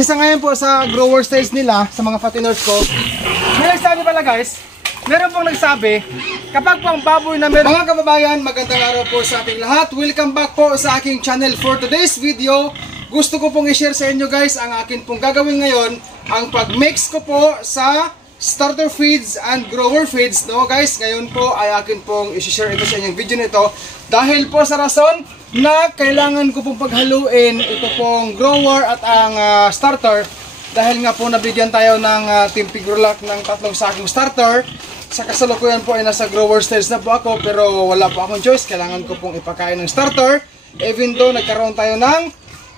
Kasi sa ngayon po sa grower sales nila, sa mga fateners ko, may nagsabi pala guys, meron pong nagsabi, kapag po ang baboy na meron... Mga kababayan, magandang araw po sa ating lahat. Welcome back po sa aking channel. For today's video, gusto ko pong i-share sa inyo guys, ang akin pong gagawin ngayon, ang pag-mix ko po sa starter feeds and grower feeds, no guys. Ngayon po ay akin pong i-share ito sa inyong video nito dahil po sa rason na kailangan ko pong paghaluin ito pong grower at ang starter dahil nga po nabigyan tayo ng Team Pigrolac ng 3 saking starter. Sa kasalukuyan po ay nasa grower stage na po ako, pero wala po akong choice, kailangan ko pong ipakain ng starter even though nagkaroon tayo ng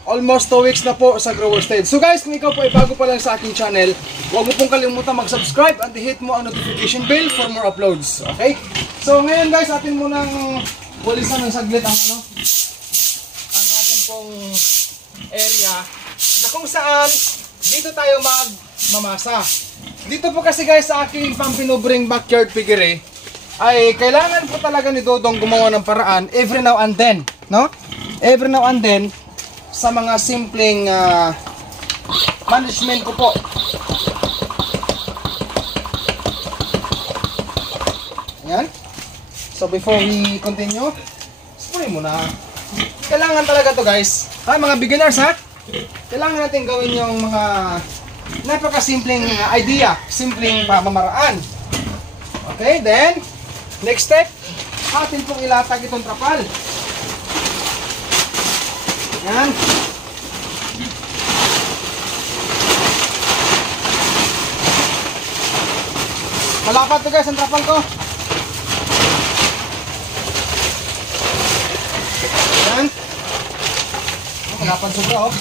almost 2 weeks na po sa grower stage. So guys, kung ikaw po ay bago pa lang sa aking channel, huwag mo pong kalimutan mag-subscribe and hit mo ang notification bell for more uploads. Okay? So ngayon guys, atin munang walisan ng saglit ang ang ating pong area na kung saan dito tayo magmamasa. Dito po kasi guys sa aking pampinubring backyard piggery ay kailangan po talaga ni Dodong gumawa ng paraan every now and then, no? Every now and then sa mga simpleng management ko po. Ayan. So before we continue, spray muna. Kailangan talaga to guys. Mga beginners ha. Kailangan natin gawin yung mga napakasimpleng idea, simpleng pamamaraan. Okay, then next step, atin pong ilatag itong trapal. Yan. Malapad to guys ang trapal ko. Yan. Malapad sobra oh.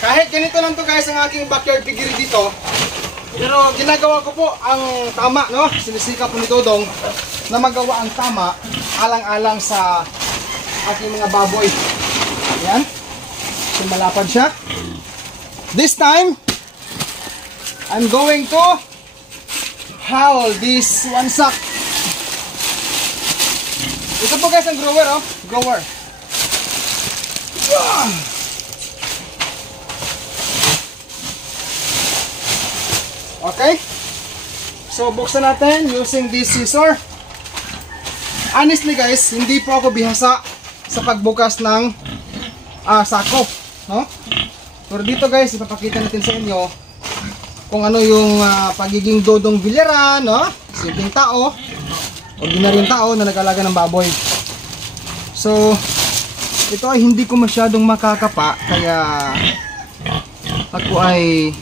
Kahit ganito lang to guys ang aking backyard piggery dito, pero ginagawa ko po ang tama, no? Sinisika po ni Dodong na magawa ang tama alang-alang sa aking mga baboy. Ayan. So malapad siya. This time, I'm going to haul this one sack. Ito po guys ang grower, oh. Grower. Okay. So buksan natin using this scissor. Honestly guys, hindi po ako bihasa sa pagbukas ng sako, no? Pero dito guys, ipapakita natin sa inyo kung ano yung pagiging Dodong Villaran, no? Simpleng tao, ordinaryong tao na nag-alaga ng baboy. So, ito ay hindi ko masyadong makakapa, kaya ako ay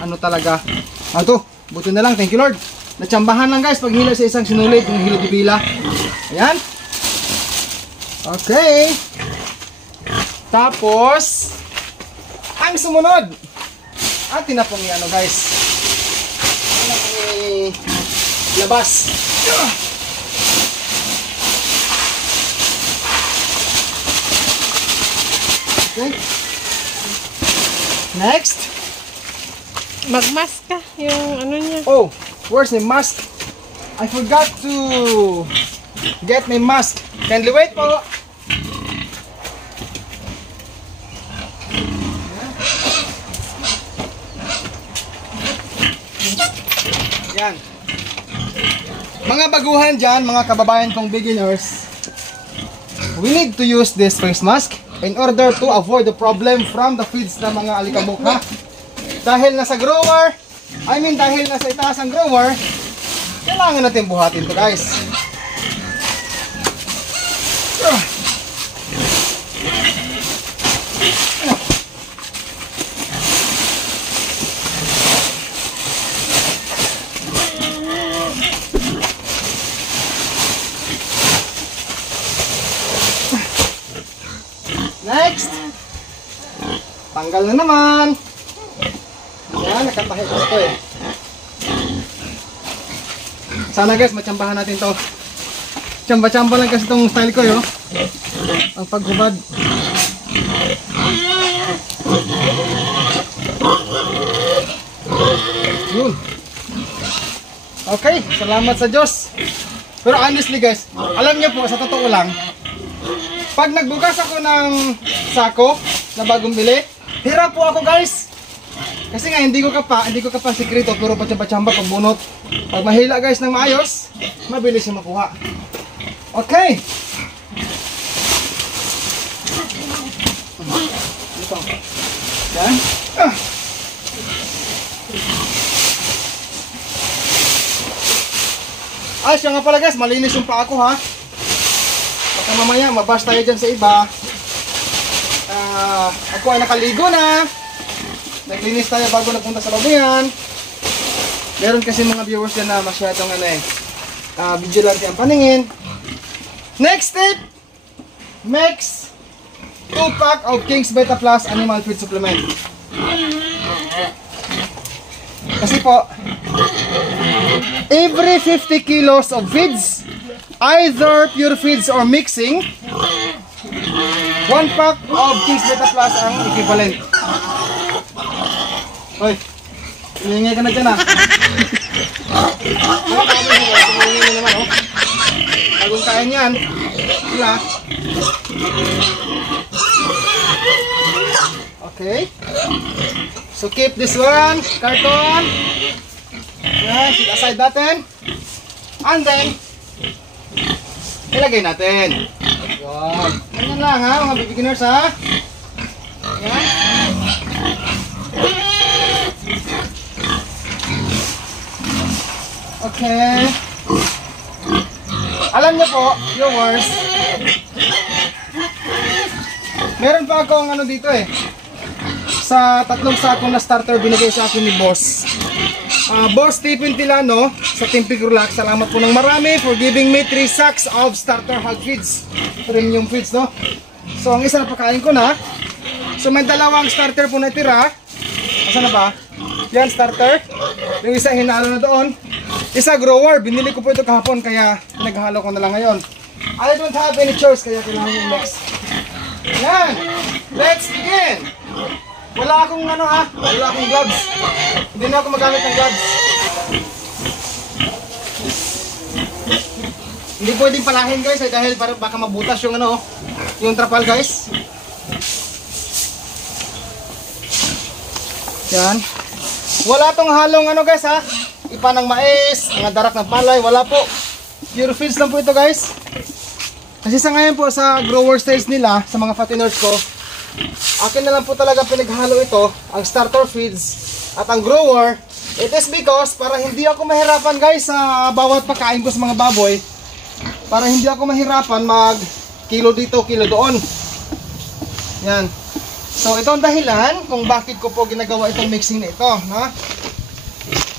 ano talaga. Ito, buti na lang, thank you Lord. Natsambahan lang guys pag hila sa isang sinulid, yung hila bibila. Ayan. Okay. Tapos ang sumunod, atin na pong ano guys, atin na pong labas. Okay. Next, magmask ka yung ano niya. Oh, where's my mask? I forgot to get my mask. Kindly wait po. Yan. Mga baguhan dyan, mga kababayan kong beginners, we need to use this face mask in order to avoid the problem from the feeds na mga alikabok ha. Dahil nasa grower, dahil nasa itaas ang grower, kailangan natin buhatin to guys. Next, tanggal na naman. Yan, nakatahi ko ito eh. Sana guys, matsambahan natin to. Tsamba-tsamba lang kasi itong style ko yo. Ang paghubad. Yun. Okay, salamat sa Diyos. Pero honestly guys, alam niyo po, sa totoo lang, Pag nagbukas ako ng sako na bagong bili, hirap po ako guys. Kasi nga hindi ko kapa sikreto, pero patsa-patsamba pag bunot. Pag mahila guys ng maayos, mabilis yung makuha. Okay. Ito. Yan. Ay, siya nga pala guys, malinis yung paa ko ha. Baka mamaya, mabash tayo dyan sa iba. Ako ay nakaligo na. Naglinis tayo bago nagpunta sa babuyan. Meron kasi mga viewers dyan na masyadong vigilante ang paningin. Next step, mix 2 pack of King's Beta Plus Animal Feed Supplement. Kasi po, every 50 kilos of feeds, either pure feeds or mixing, 1 pack of King's Beta Plus ang equivalent. Hoy, ingay ka na dyan ah. Ingay naman oh. Bagong kain yan. Sila. Okay. So keep this one, carton. Yan, set aside natin. And then, ilagay natin. Yan. Ganyan lang ha, mga beginners ha. Yan. Okay. Alam niyo po, viewers, meron pa akong ano dito eh. Sa 3 sakong na starter binigay sa akin ni Boss. Boss Stephen Tilano sa Team Pigurlac, salamat po ng marami for giving me 3 sacks of starter hog feeds. Premium feeds, no? So, ang isa na pakain ko na. So, may 2 starter po na tira. Asa na ba? Yan, starter. Yung isa hinalo na doon. Isa grower. Binili ko po ito kahapon, kaya naghalo ko na lang ngayon. I don't have any choice, kaya kailangan yung mix. Yan! Let's begin! Wala akong ano ha, wala akong gloves. Hindi na ako magamit ng gloves. Hindi pwedeng palahin guys dahil baka mabutas yung ano, yung trapal guys. Yan. Wala tong halong ano guys ha, ipa ng mais, mga darak ng palay, wala po. Pure feeds lang po ito guys. Kasi sa ngayon po sa grower stage nila, sa mga fatteners ko, akin na lang po talaga pinaghalo ito, ang starter feeds at ang grower. It is because para hindi ako mahirapan guys sa bawat pagkain ko sa mga baboy. Para hindi ako mahirapan mag kilo dito, kilo doon. Yan. So ito ang dahilan kung bakit ko po ginagawa itong mixing na ito. Ha?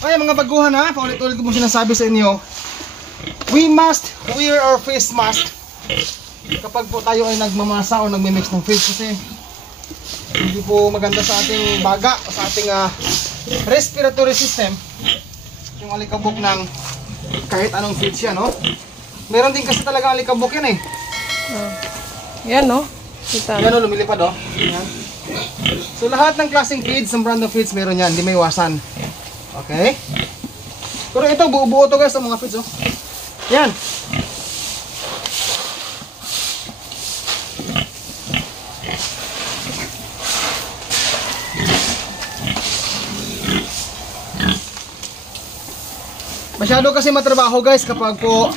Ay mga baguhan ha, paulit-ulit ko po sinasabi sa inyo. We must wear our face mask kapag po tayo ay nagmamasa o nagmimix ng feeds kasi hindi po maganda sa ating baga o sa ating respiratory system yung alikabok ng kahit anong feeds yan, no? Meron din kasi talaga alikabok yan eh. Yan no? Kita. Yan o, lumilipad o. Yan. So lahat ng klaseng feeds, ng brand of feeds meron yan, hindi may iwasan. Okay? Pero ito, buo-buo to guys ang mga feeds o. Yan. Masyado kasi matrabaho guys kapag po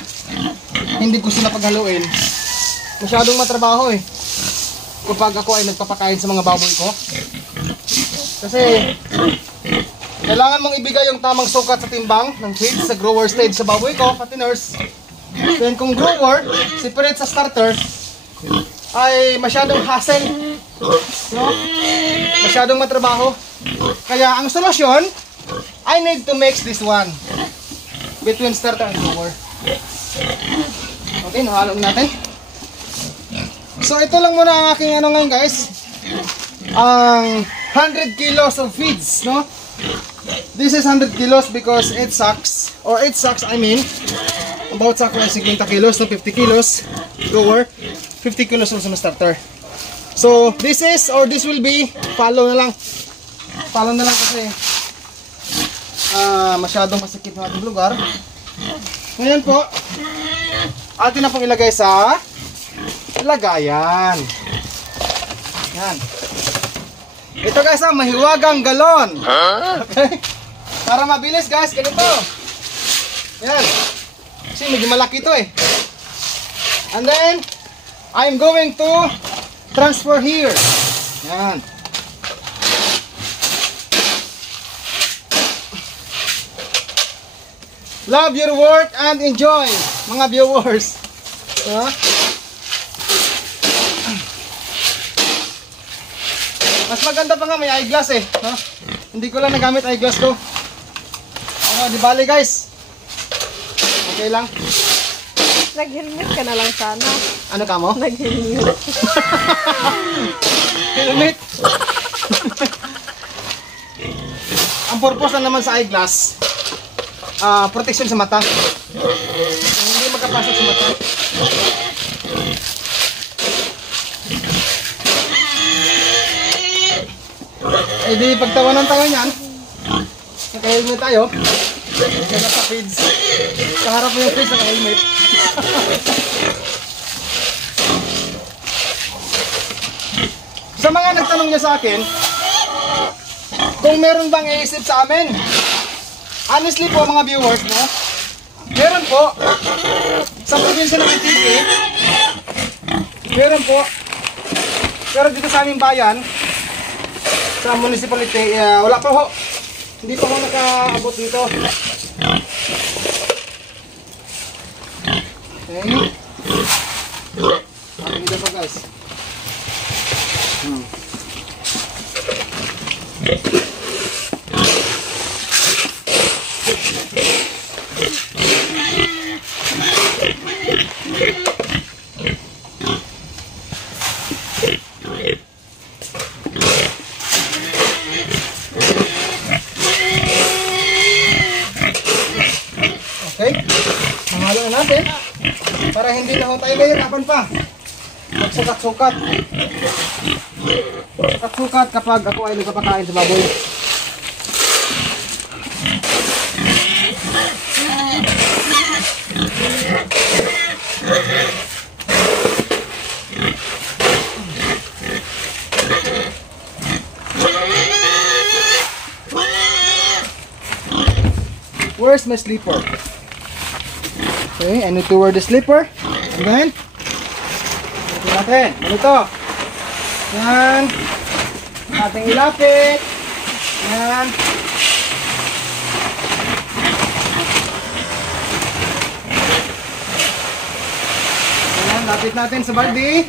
hindi ko sila paghaluin. Masyadong matrabaho eh kapag ako ay nagpapakain sa mga baboy ko. Kasi kailangan mong ibigay yung tamang sukat sa timbang ng feed sa grower stage sa baboy ko, fatteners. Then kung grower, separate sa starter, ay masyadong hassle, no? Masyadong matrabaho. Kaya ang solusyon, I need to mix this one between starter and grower. Okay, nahalo natin. So ito lang muna ang aking ano ngayon guys. Ang 100 kilos of feeds, no? This is 100 kilos because 8 sacks, or 8 sacks I mean. About sack na 50 kilos, no? 50 kilos grower, 50 kilos also na starter. So this is, or this will be, follow na lang. Follow na lang kasi masyadong masikip na ating lugar. Ngayon po, atin na pong ilagay sa lagayan. Yan. Ito guys ang mahiwagang galon. Okay? Para mabilis guys, ganito. Yan. Kasi medyo malaki ito eh. And then, I'm going to transfer here. Yan. Love your work and enjoy, mga viewers. Mas maganda pa nga may eyeglass eh. Hindi ko lang nagamit eyeglass ko. Di bali guys. Okay lang. Nag-helmet ka na lang sana. Ano ka mo? Nag-helmet. Helmet. Ang purpose na naman sa eyeglass, protection sa mata. Hindi magkapasok sa mata. Eh di pagtawanan tayo niyan. Naka-helmet tayo. Kaya nasa feeds. Kaharap mo yung feeds, naka-helmet. Sa mga nagtanong niya sa akin, kung meron bang iisip sa amin, honestly po mga viewers, no? Meron po. Sa probinsya ng Itique, meron po. Pero dito sa aming bayan, sa municipality, wala pa ho. Hindi pa ho nakaabot dito. Okay. Dito pa guys. Okay, mahalo na natin para hindi na ho tayo mahirapan pa magsukat-sukat. Sukat kapag ako ay nagpapakain sa baboy. Where's my slipper? Okay, I need to wear the slipper. And then, ito natin. Ganito. Yan. Ating ilapit. Yan. Yan, lapit natin sa balde.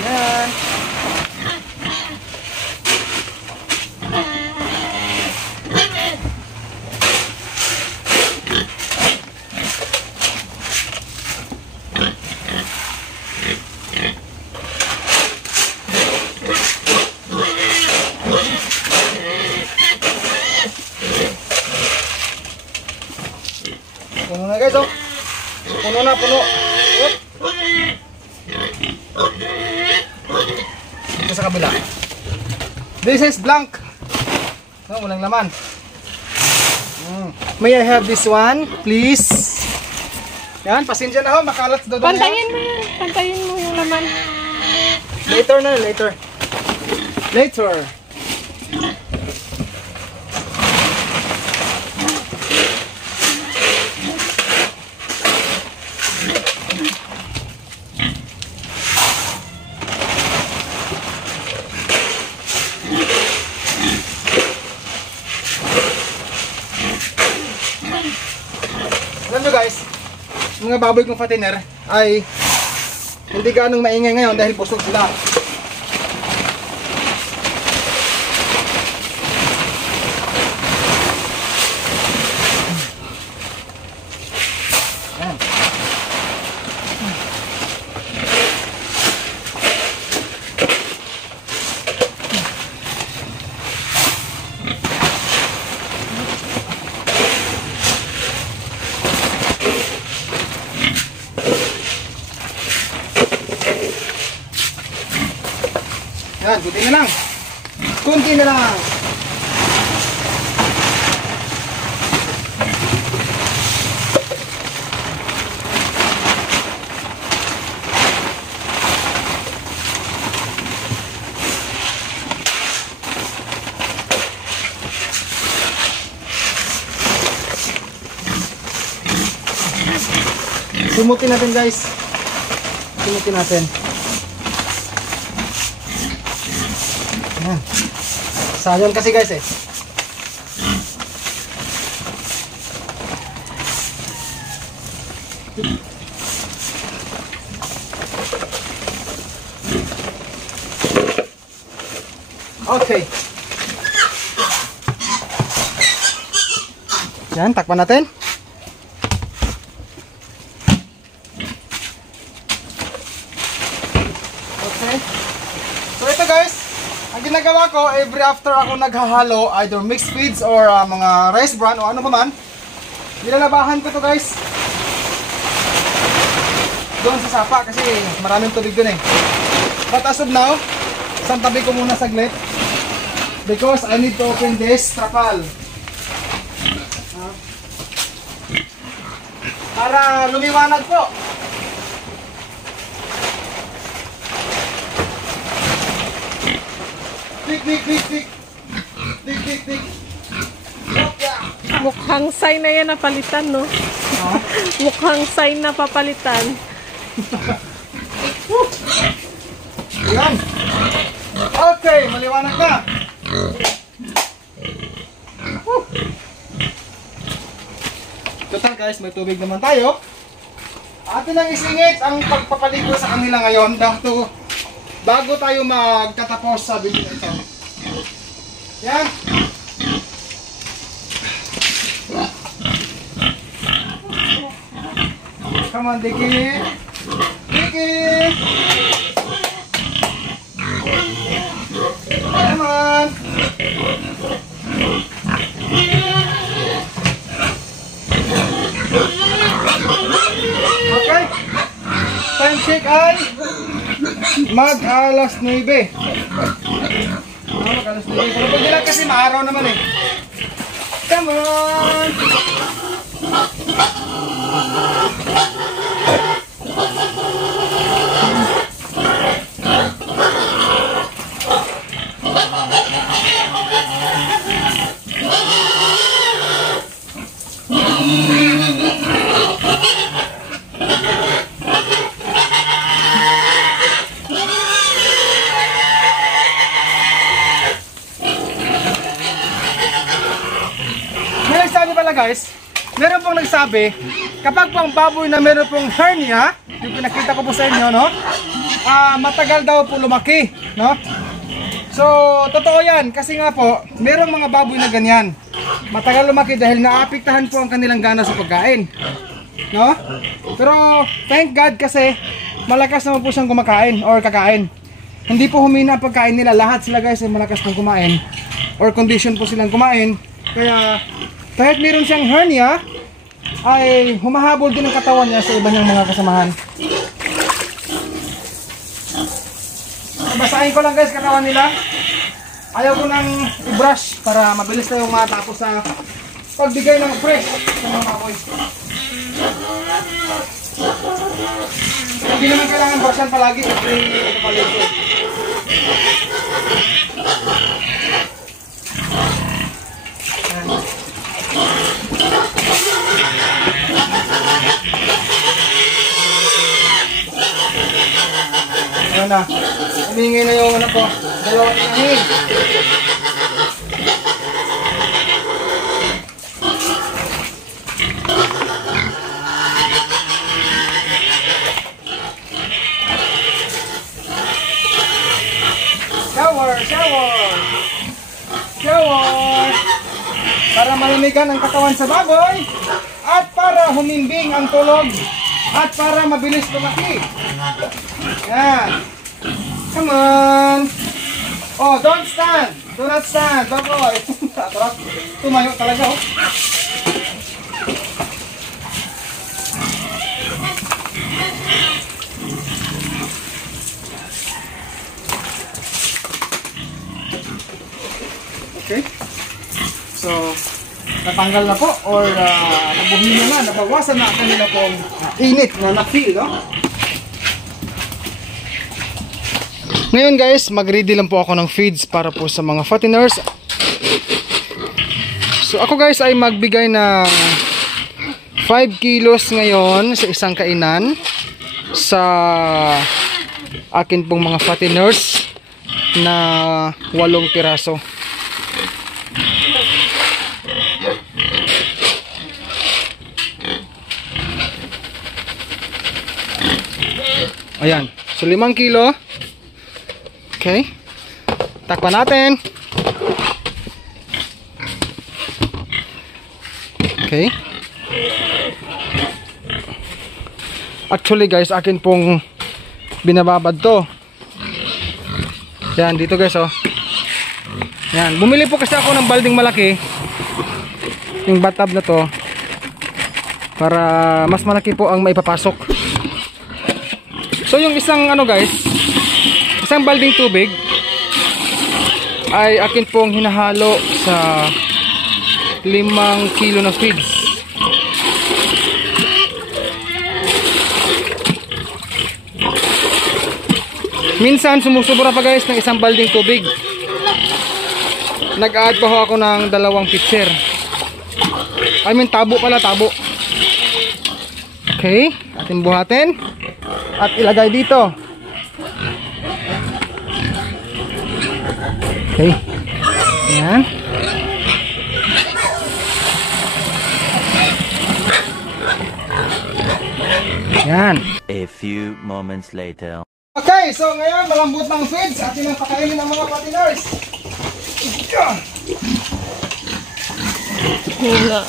Yan. Puno na guys, oh. Puno na, puno. Ito sa kabila. This is blank. No, walang laman. May I have this one, please? Yan, pasensya na ho, makalat doon. Pantayin mo yan. Pantayin mo yung laman. Later na, later. Later. Alam nyo guys, mga baboy kong fattener ay hindi ganong maingay ngayon dahil busog sila. Ayan. Yan, kunti na lang. Kunti na lang. Simutin natin guys. Simutin natin. Ayan. Sayang kasi guys eh. Okay. Yan, takpan natin. Okay. So ito guys, ang ginagawa ko every after ako naghahalo, either mixed feeds or mga rice bran o ano pa man, nilalabahan ko to guys doon sa sapa kasi maraming tubig dun eh. But as of now, santabi ko muna saglit because I need to open this trapal para lumiwanag po. Tik tik tik tik tik tik tik. Mukhang sign na yan napalitan, no? Mukhang sign na papalitan. Yan. Okay, maliwanag na. Total guys, may tubig naman tayo. Atin lang isingit ang pagpapaligo sa kanila ngayon dahil bago tayo magtatapos sa video ito. Yan. Come on, Diki. Diki. Come on. Okay. Time check ay mag alas 9. Mag alas 9. Pero pag nila kasi maaraw naman eh. Come on. Guys, meron pong nagsabi kapag po ang baboy na meron pong hernia, yung pinakita ko po sa inyo, no? Matagal daw po lumaki, no? So, totoo yan kasi nga po, merong mga baboy na ganyan. Matagal lumaki dahil naapektahan po ang kanilang gana sa pagkain, no? Pero thank God kasi malakas naman po siyang kumakain or kakain. Hindi po humina ang pagkain nila, lahat sila guys ay malakas pong kumain or condition po silang kumain. Kaya kahit meron siyang hernia, ay humahabol din ang katawan niya sa iba niyang mga kasamahan. Basahin ko lang guys katawan nila. Ayaw ko nang i-brush para mabilis tayong matapos sa pagbigay ng fresh sa mga baboy. Hindi naman kailangan brushan palagi kasi ito palito. Ayan na, humingi na yung anak ko, dalawang inahin. Shower, shower, shower, para malamigan ang katawan sa baboy at para humimbing ang tulog at para mabilis lumaki. Yan. Come on. Oh, don't stand. Do not stand. Don't go. Tumayo talaga, oh. Okay. So, natanggal na po or nabuhin na, nabawasan na ang kanila pong init na na-feel, no? Ngayon guys, mag-ready lang po ako ng feeds para po sa mga fatteners. So ako guys ay magbigay ng 5 kilos ngayon sa isang kainan sa akin pong mga fatteners na 8 piraso. Ayan, so 5 kilo. Okay, takpan natin. Okay. Actually guys, akin pong binababad to. Yan, dito guys oh. Yan, bumili po kasi ako ng balding malaki. Yung bathtub na to. Para mas malaki po ang maipapasok. So yung isang ano guys, isang balding tubig ay akin pong hinahalo sa 5 kilo na feeds. Minsan sumusubra pa guys ng isang balding tubig. Nag-add pa ho ako ng 2 pitcher. I mean tabo pala, tabo. Okay, atin buhatin at ilagay dito. Okay. Yan. Yan. A few moments later. Okay, so ngayon malambot ng feeds. Atin ang pakainin ng mga fatteners. Hula.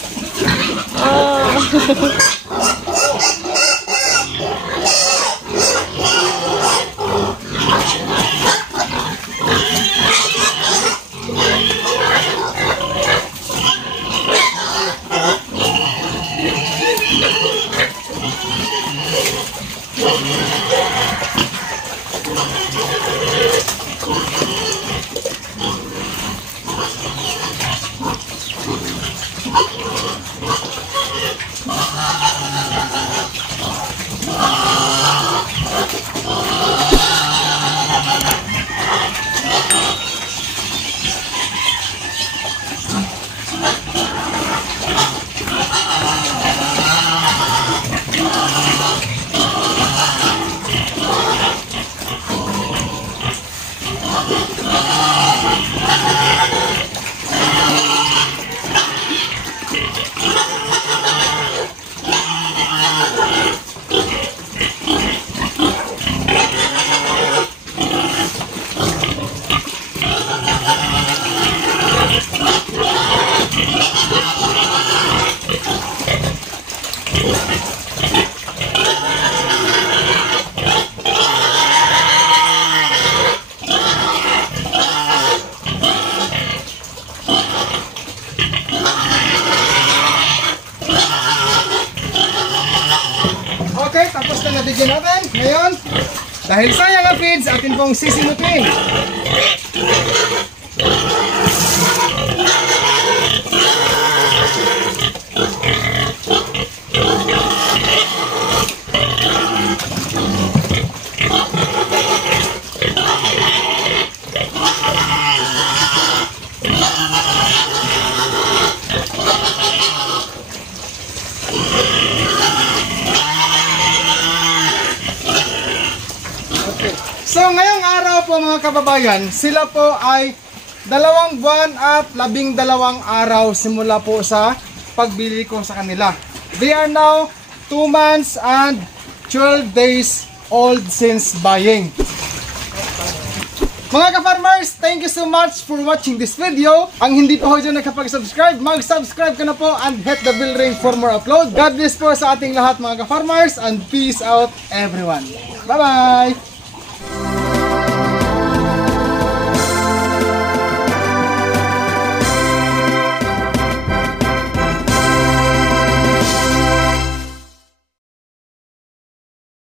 Okay, tapos na nabigyan natin. Ngayon, dahil sayang ang feeds, atin pong sisimutin. So ngayong araw po mga kababayan, sila po ay 2 buwan at 12 araw simula po sa pagbili ko sa kanila. They are now 2 months and 12 days old since buying. Mga ka-farmers, thank you so much for watching this video. Ang hindi pa ho dyan nakapag-subscribe, mag-subscribe ka na po and hit the bell ring for more upload. God bless po sa ating lahat mga ka-farmers and peace out everyone. Bye-bye!